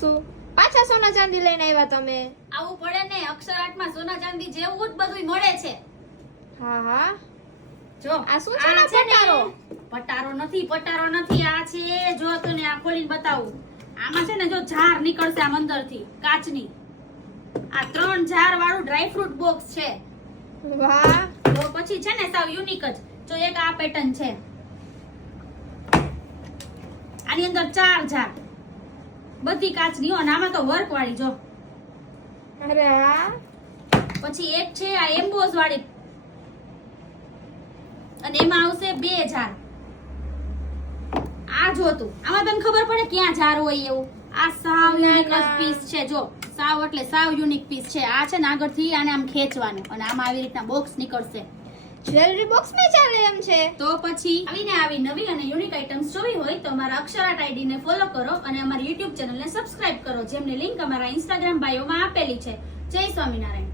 શું પાછા સોના ચાંદી લઈને આવ્યા તમે? આવું પડે ને, અક્ષરાટમાં સોના ચાંદી જેવું જ બધું મળે છે. હા હા, જો આ શું છે ને પટારો નથી, આ છે જો તને આ ખોલીને બતાવું. આમાં છે ને જો ઝાર નીકળશે આમ અંદરથી કાચની. આ 3 ઝાર વાળું ડ્રાયફ્રૂટ બોક્સ છે. વાહ, તો પછી છે ને સાવ યુનિક જ. જો એક આ પેટર્ન છે, આની અંદર 4 ઝાર બધી કાચની હો, અને આમાં તો વર્ક વાળી જો. અરે વાહ. પછી એક છે આ એમ્બોઝ વાળી, અને એમાં આવશે 2 ઝાર. આ જો તું, આમાં તને ખબર પડે ક્યાં ઝાર હોય એવું? આ સાવ યુનિક પીસ છે. જો સાવ એટલે સાવ યુનિક પીસ છે. આ છે ને આગળથી આને આમ ખેંચવાનું અને આમાં આવી રીતના બોક્સ નીકળશે. જ્વેલરી બોક્સ માં ચાલે એમ છે? તો પછી આવી નવી અને યુનિક આઇટમ્સ જોવી હોય તો અમારા અક્ષરાટ આઈડી ને ફોલો કરો અને અમારી YouTube ચેનલને સબસ્ક્રાઇબ કરો, જેમની લિંક અમારા Instagram બાયોમાં આપેલી છે. જય સ્વામિનારાયણ.